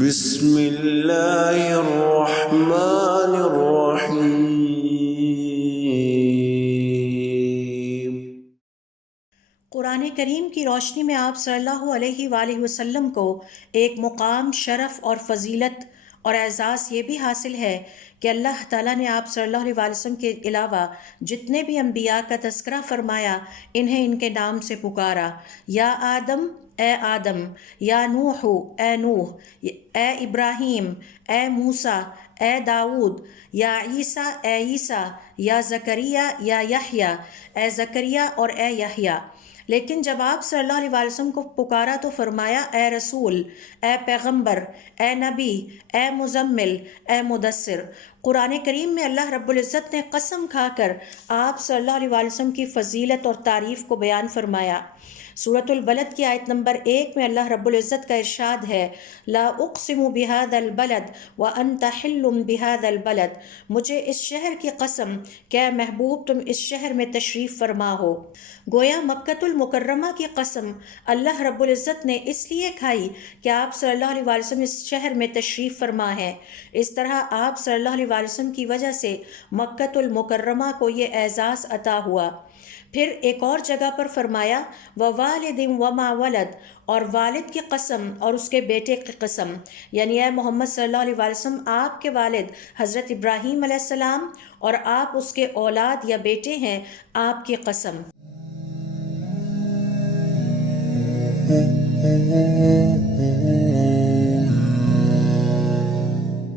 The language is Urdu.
بسم اللہ الرحمن الرحیم۔ قرآن کریم کی روشنی میں آپ صلی اللہ علیہ وآلہ وسلم کو ایک مقام، شرف اور فضیلت اور اعزاز یہ بھی حاصل ہے کہ اللہ تعالیٰ نے آپ صلی اللہ علیہ وآلہ وسلم کے علاوہ جتنے بھی انبیاء کا تذکرہ فرمایا انہیں ان کے نام سے پکارا۔ یا آدم اے آدم، یا نوح اے نوح، اے ابراہیم، اے موسیٰ، اے داؤد، یا عیسیٰ اے عیسیٰ، یا زکریا یا یحییٰ، اے زکریا اور اے یحییٰ۔ لیکن جب آپ صلی اللہ علیہ وآلہ وسلم کو پکارا تو فرمایا اے رسول، اے پیغمبر، اے نبی، اے مزمل، اے مدثر۔ قرآن کریم میں اللہ رب العزت نے قسم کھا کر آپ صلی اللہ علیہ وآلہ وسلم کی فضیلت اور تعریف کو بیان فرمایا۔ سورۃ البلد کی آیت نمبر 1 میں اللہ رب العزت کا ارشاد ہے، لا اقسم بہذا البلد وانت حل بہذا البلد، مجھے اس شہر کی قسم کہ اے محبوب تم اس شہر میں تشریف فرما ہو۔ گویا مکۃ المکرمہ کی قسم اللہ رب العزت نے اس لیے کھائی کہ آپ صلی اللہ علیہ وآلہ وسلم اس شہر میں تشریف فرما ہے۔ اس طرح آپ صلی اللہ علیہ وآلہ وسلم کی وجہ سے مکۃ المکرمہ کو یہ اعزاز عطا ہوا۔ پھر ایک اور جگہ پر فرمایا ووالد وما ولد، اور والد کی قسم اور اس کے بیٹے کی قسم، یعنی اے محمد صلی اللہ علیہ وآلہ وسلم آپ کے والد حضرت ابراہیم علیہ السلام اور آپ اس کے اولاد یا بیٹے ہیں، آپ کی قسم۔